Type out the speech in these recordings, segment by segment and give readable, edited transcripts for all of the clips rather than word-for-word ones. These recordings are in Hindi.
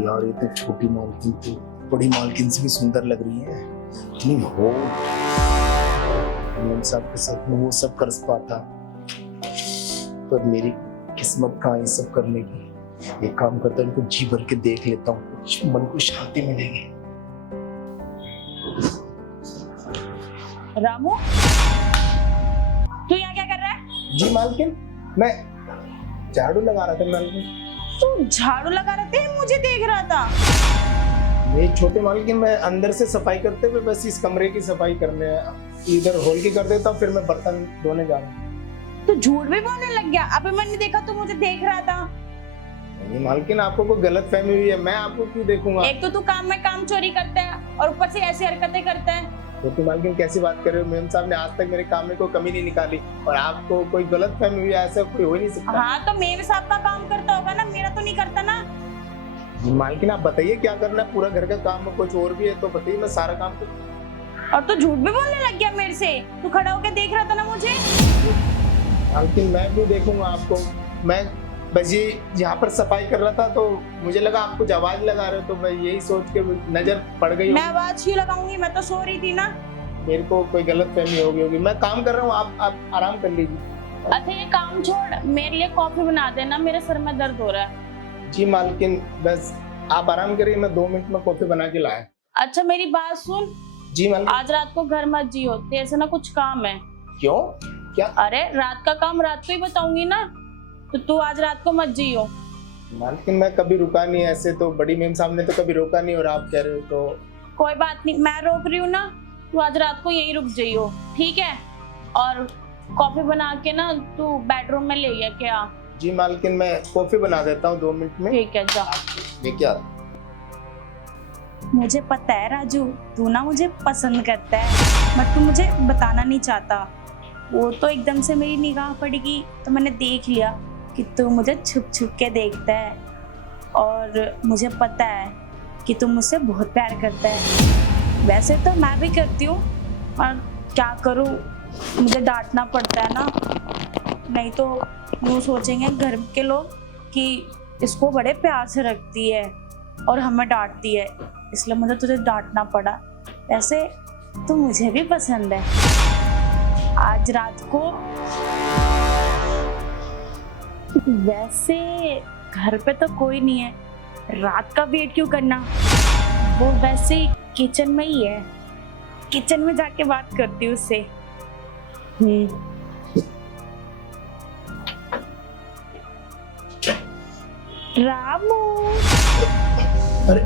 यार ये तो छोटी मालकिन तो बड़ी मालकिन से भी सुंदर लग रही है। इतनी हो मेम साहब के साथ में वो सब कर पाता, पर मेरी किस्मत कहाँ ये सब करने की। एक काम करता हूँ, इनको जी भर के देख लेता हूँ, कुछ मन को शांति मिलेगी। रामू, तू यहाँ क्या कर रहा है? जी मालकिन, मैं झाड़ू लगा रहा था मालकिन। तू झाड़ू लगा रहे थे, मुझे देख रहा था। नहीं छोटे मालकिन, मैं अंदर से सफाई करते हुए बस इस कमरे की सफाई करने, इधर हॉल की कर देता हूँ, फिर मैं बर्तन धोने जा रहा हूँ। तू झूठ भी बोलने लग गया। अभी मैंने देखा तू मुझे देख रहा था। नहीं मालकिन, आपको कोई गलत फहमी हुई है, मैं आपको क्यों देखूंगा। एक तो तू काम में काम चोरी करता है और ऊपर से ऐसी हरकतें करता है। छोटी मालकिन कैसी बात कर रहे हो, मेम साहब ने आज तक मेरे काम में कोई कमी नहीं निकाली, और आपको कोई गलत फहमी हुई है, ऐसा कोई हो ही नहीं सकता। हाँ तो मेरे साहब का काम करता होगा ना, मेरा तो नहीं करता ना। मालकिन आप बताइए क्या करना है, पूरा घर का काम है, कुछ और भी है तो बताइए, मैं सारा काम करूँ। और तू झूठ भी बोलने लग गया मेरे से। तू खड़ा होकर देख रहा था ना मुझे। मालकिन मैं भी देखूंगा आपको, मैं बस ये यहाँ पर सफाई कर रहा था तो मुझे लगा आप कुछ आवाज लगा रहे हो, तो मैं यही सोच के नजर पड़ गई। मैं आवाज क्यों लगाऊंगी, मैं तो सो रही थी ना। मेरे को कोई गलत फहमी हो गई होगी, मैं काम कर रहा हूँ, आप आराम कर लीजिए। अच्छा ये काम छोड़, मेरे लिए कॉफी बना देना, मेरे सर में दर्द हो रहा है। जी मालकिन, बस आप आराम करिए, मैं 2 मिनट में कॉफी बना के लाया। अच्छा मेरी बात सुन, जी मालकिन। आज रात को घर मत जियो, तेरे से ना कुछ काम है। क्यों, क्या? अरे रात का काम रात को ही बताऊंगी ना, तो तू आज रात को मत जियो। मालकिन मैं कभी रुका नहीं ऐसे, तो बड़ी मेम साहब ने तो कभी रोका नहीं, और आप कह रहे हो तो। कोई बात नहीं, मैं रोक रही हूँ ना, तू आज रात को यहीं रुक जाइयो, ठीक है? और कॉफी बना के ना तू बेडरूम में ले गया क्या? जी मालकिन, मैं कॉफी बना देता हूँ 2 मिनट में। ठीक है जा। लेके आ। मुझे पता है राजू, तू ना मुझे पसंद करता है, बट तू मुझे बताना नहीं चाहता। वो तो एकदम से मेरी निगाह पड़ेगी तो मैंने देख लिया कि तू मुझे छुप छुप के देखता है, और मुझे पता है कि तू मुझसे बहुत प्यार करता है। वैसे तो मैं भी करती हूँ, और क्या करूँ, मुझे डांटना पड़ता है ना, नहीं तो यूँ सोचेंगे घर के लोग कि इसको बड़े प्यार से रखती है और हमें डांटती है, इसलिए मुझे तुझे डांटना पड़ा। वैसे तू मुझे भी पसंद है। आज रात को वैसे घर पे तो कोई नहीं है, रात का वेट क्यों करना, वो वैसे किचन में ही है, किचन में जाके बात करती हूँ उससे। रामू। अरे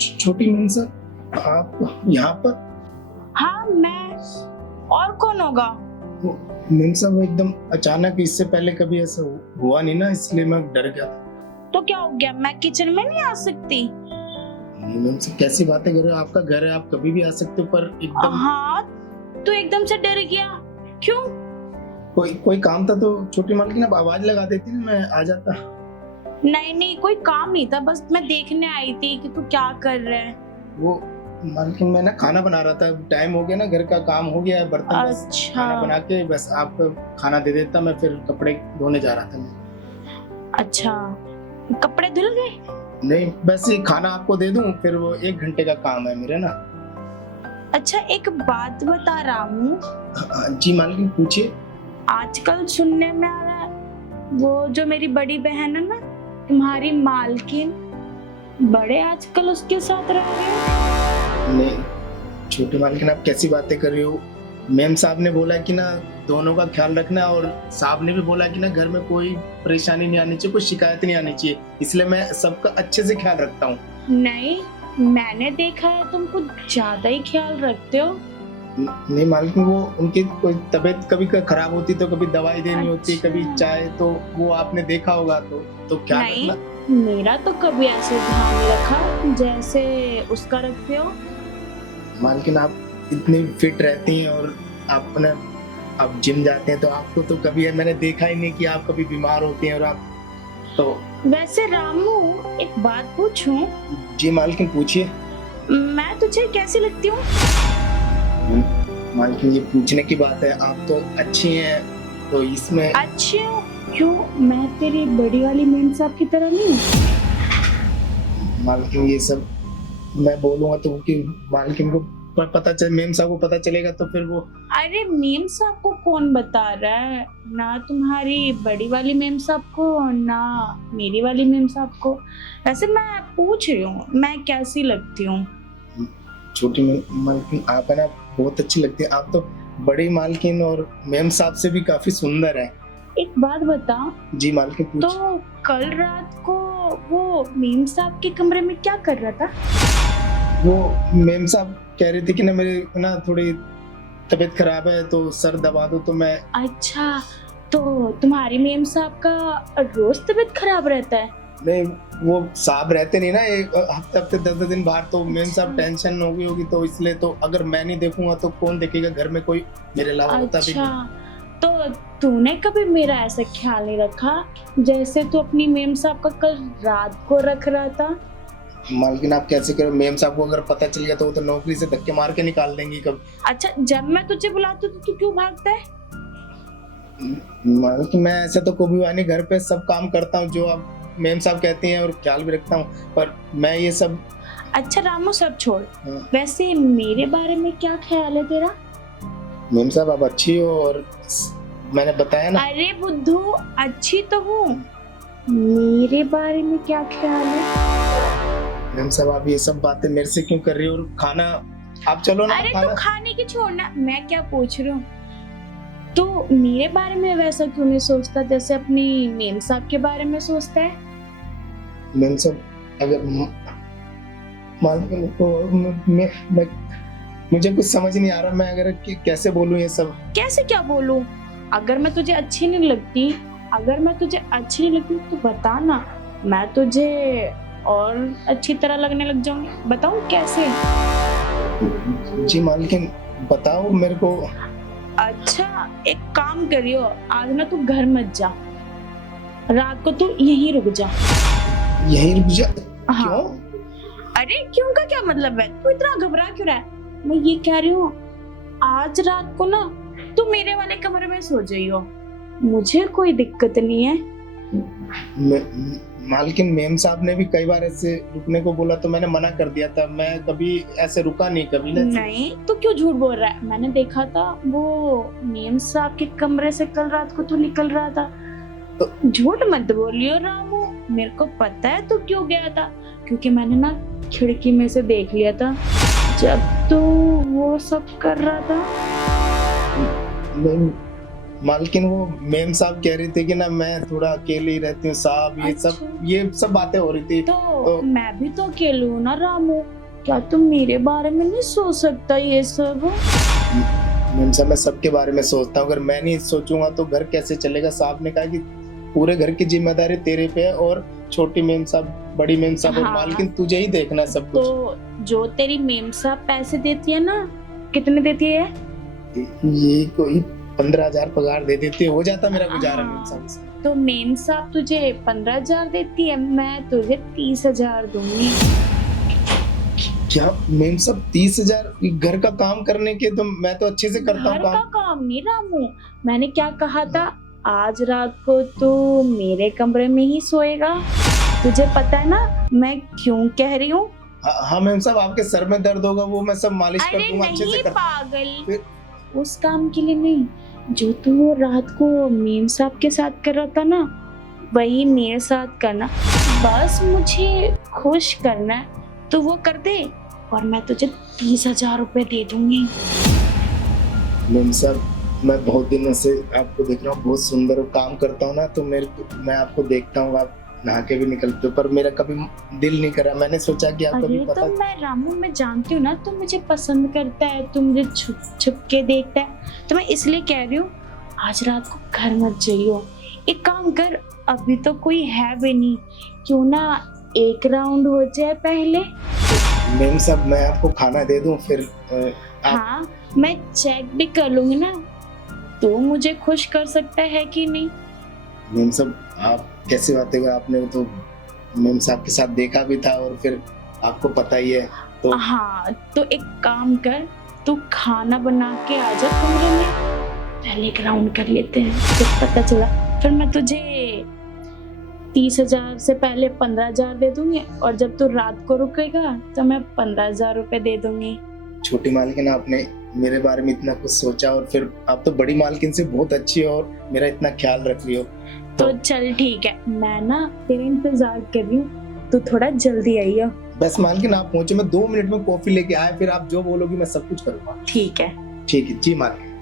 छोटी मेम साहब, आप यहाँ पर? हाँ मैं, और कौन होगा? मेम साहब एकदम अचानक, इससे पहले कभी ऐसा हुआ नहीं ना, इसलिए मैं डर गया था। तो क्या हो गया, मैं किचन में नहीं आ सकती? नहीं मेम साहब, कैसी बातें कर रहे हो, आपका घर है, आप कभी भी आ सकते हो, पर एकदम। हाँ तो एकदम से डर गया क्यों? कोई काम था तो छोटी मालकिन आप आवाज लगा देती ना, मैं आ जाता। नहीं कोई काम नहीं था, बस मैं देखने आई थी कि तू क्या कर रहा है। वो मालकिन मैं ना खाना बना रहा था, टाइम हो गया ना, घर का काम हो गया है, बर्तन बस अच्छा। खाना बना के बस आपको खाना दे देता, मैं फिर कपड़े धोने जा रहा था मैं। अच्छा कपड़े धुल गए? नहीं बस ये खाना आपको दे दूं, फिर वो 1 घंटे का काम है मेरा ना। अच्छा एक बात बता रामू। जी मालकिन पूछिए। आजकल सुनने में आ रहा है, वो जो मेरी बड़ी बहन है ना, तुम्हारी मालकिन, बड़े आजकल उसके साथ रह रहे हो। नहीं छोटी मालकिन, आप कैसी बातें कर रही हो, मेम साहब ने बोला कि ना दोनों का ख्याल रखना, और साहब ने भी बोला कि ना घर में कोई परेशानी नहीं आनी चाहिए, कोई शिकायत नहीं आनी चाहिए, इसलिए मैं सबका अच्छे से ख्याल रखता हूँ। नहीं मैंने देखा है तुम कुछ ज्यादा ही ख्याल रखते हो। नहीं मालकिन, वो उनकी कोई तबीयत कभी खराब होती तो कभी दवाई देनी होती, अच्छा। कभी चाय, तो वो आपने देखा होगा, तो क्या नहीं रखना। मेरा तो कभी ऐसे ध्यान नहीं रखा जैसे उसका रखते हो। मालकिन आप इतनी फिट रहती हैं, और अपने आप जिम जाते हैं, तो आपको तो कभी मैंने देखा ही नहीं कि आप कभी बीमार होती हैं, और आप तो। वैसे रामू एक बात पूछूं? जी मालकिन पूछिए। मैं तुझे कैसी लगती हूँ? मालकिन ये पूछने की बात है, आप तो अच्छी हैं, तो इसमें। अच्छी हूँ क्यों, मैं तेरी बड़ी वाली मेम साहब की तरह नहीं हूँ? मालकिन ये सब मैं बोलूंगा तो कि मालकिन को पता चल, मेम साहब को पता चलेगा तो फिर वो अरे मेम साहब को कौन बता रहा है? ना तुम्हारी बड़ी वाली मेम साहब को ना मेरी वाली मेम साहब को। वैसे मैं पूछ रही हूँ मैं कैसी लगती हूँ? छोटी मालकिन आप है ना बहुत अच्छी लगती है। आप तो बड़ी मालकिन और मेम साहब से भी काफी सुंदर है। एक बात बता, जी मालकिन पूछ। तो कल रात को वो मेम साहब के कमरे में क्या कर रहा था? वो मेम साहब कह रही थी कि ना मेरी ना थोड़ी तबीयत खराब है तो सर दबा दो, तो मैं। अच्छा, तो तुम्हारी मेम साहब का रोज तबीयत खराब रहता है? नहीं, वो साहब रहते नहीं ना, एक हफ्ते हफ्ते 10 दिन बाहर, तो मेम साहब अच्छा। टेंशन हो गई होगी, तो इसलिए। तो अगर मैं नहीं देखूंगा तो कौन देखेगा? घर में कोई मेरे अलावा होता भी अच्छा, नहीं। तो तूने कभी मेरा ऐसा ख्याल नहीं रखा जैसे तू अपनी मेम साहब का कल रात को रख रहा था? मालकिन आप कैसे करो? मेम साहब को अगर पता चल गया तो वो तो नौकरी से धक्के मार के निकाल देंगी कब। अच्छा, जब मैं तुझे बुलाती हूँ तो तू क्यों भागता है? मालकिन मैं ऐसे तो कभी नहीं, घर पे सब काम करता हूँ जो आप मेम साहब कहती हैं और ख्याल भी रखता हूँ, पर मैं ये सब। अच्छा रामू, सब छोड़। हाँ। वैसे मेरे बारे में क्या ख्याल है तेरा? मेम साहब आप अच्छी हो, और मैंने बताया ना। अरे बुद्धू, अच्छी तो हूँ, मेरे बारे में क्या ख्याल है? मेम साहब आप ये सब बातें मेरे से क्यों कर रही हो? और खाना आप चलो ना अरे खाना। तू खाने की छोड़ना, मैं क्या पूछ रही हूँ, तू मेरे बारे में वैसा क्यों नहीं सोचता जैसे अपनी मेम साहब के बारे में सोचता है? मेम साहब अगर मालकिन को मैं मुझे कुछ समझ नहीं आ रहा, मैं अगर कैसे बोलूं ये सब। कैसे क्या बोलूं? अगर मैं तुझे अच्छी नहीं लगती, अगर मैं तुझे अच्छी नहीं लगती तो बता ना, मैं तुझे और अच्छी तरह लगने लग जाऊंगी। बताऊं कैसे? जी मालकिन बताओ मेरे को। अच्छा, एक काम करियो, आज ना तू घर मत जा, रात को तू यहीं रुक जा। यहीं रुक जा? हाँ। क्यों? अरे क्यों का क्या मतलब है? तू इतना घबरा क्यों रहा है? मैं ये कह रही हूँ, आज रात को ना तू मेरे वाले कमरे में सो जाइयो, मुझे कोई दिक्कत नहीं है। मालकिन मेम साहब ने भी कई बार ऐसे रुकने को बोला तो मैंने मना कर दिया था, मैं कभी ऐसे रुका नहीं कभी ना। नहीं, तू क्यों झूठ बोल रहा है? मैंने देखा था वो मेम साहब के कमरे से कल रात को तू निकल रहा था, तो झूठ मत बोलियो रामू, मेरे को पता है तू क्यों गया था, क्योंकि मैंने ना खिड़की में से देख लिया था जब तू वो सब कर रहा था। नहीं मालकिन, वो मेम साहब कह रही थी कि ना मैं थोड़ा अकेली रहती हूँ साहब, ये सब बातें हो रही थी। तो मैं भी तो अकेली हूँ ना रामू, क्या तुम मेरे बारे में नहीं सोच सकता ये सब? मेम साहब मैं सबके बारे में सोचता हूँ, अगर मैं नहीं सोचूंगा तो घर कैसे चलेगा? साहब ने कहा कि पूरे घर की जिम्मेदारी तेरे पे है, और छोटी मेम साहब, बड़ी मेम साहब और मालकिन तुझे ही देखना है सब कुछ। तो जो तेरी मेम साहब पैसे देती है ना, कितने देती है? ये कोई 15,000 पगार दे देती है, हो जाता मेरा गुजारा मेम साहब से। तो मेम साहब तुझे 15,000 देती है, मैं तुझे 30,000 दूंगी। क्या मेम साहब 30,000 घर का काम करने के? तो मैं तो अच्छे से करता हूँ घर का काम नहीं रामू, मैंने क्या कहा था, आज रात को तू मेरे कमरे में ही सोएगा। तुझे पता है ना मैं क्यों कह रही हूँ? हाँ मेम साहब, आपके सर में दर्द होगा वो मैं सब मालिश कर दूंगा अच्छे से। पागल, उस काम के लिए नहीं, जो तू वो रात को मेम साहब के साथ कर रहा था ना, वही मेरे साथ करना। बस मुझे खुश करना है, तो वो कर दे और मैं तुझे 30,000 रुपए दे दूंगी। मेम साहब मैं बहुत दिनों से आपको देख रहा हूँ, बहुत सुंदर काम करता हूँ ना, तो मैं आपको देखता हूँ, आप नहा के भी निकलते हो, पर मेरा कभी दिल नहीं करा। मैंने सोचा कि आपको भी पता। तो मैं रामू, मैं जानती हूँ ना तू मुझे पसंद करता है, तू मुझे छुप छुप के देखता है, तो मैं इसलिए कह रही हूँ आज रात को घर मत जाइयो। एक काम कर, अभी तो कोई है भी नहीं, क्यों ना एक राउंड हो जाए पहले? मेम साहब मैं आपको खाना दे दूं फिर हाँ, मैं चेक भी कर लूंगी ना, तो मुझे खुश कर सकता है कि नहीं? मेम साहब आप कैसी बातें कर, आपने तो मेम साहब के साथ देखा भी था, और फिर आपको पता ही है तो। हाँ, तो एक काम कर, तू खाना बना के आ जा कमरे में, पहले एक राउंड कर लेते हैं, फिर पता चला, फिर मैं तुझे 30,000 से पहले 15,000 दे दूंगी और जब तू रात को रुकेगा तो मैं 15,000 रुपए दे दूंगी। छोटी मालकिन, आपने मेरे बारे में इतना कुछ सोचा और फिर आप तो बड़ी मालकिन से बहुत अच्छी हो और मेरा इतना ख्याल रख रही हो। तो चल ठीक है, मैं ना तेरे इंतजार कर रही हूँ, तू थोड़ा जल्दी आइयो। बस मालकिन आप पहुंचे, मैं 2 मिनट में कॉफी लेके आया, फिर आप जो बोलोगी मैं सब कुछ करूंगा। ठीक है। ठीक है जी मालकिन।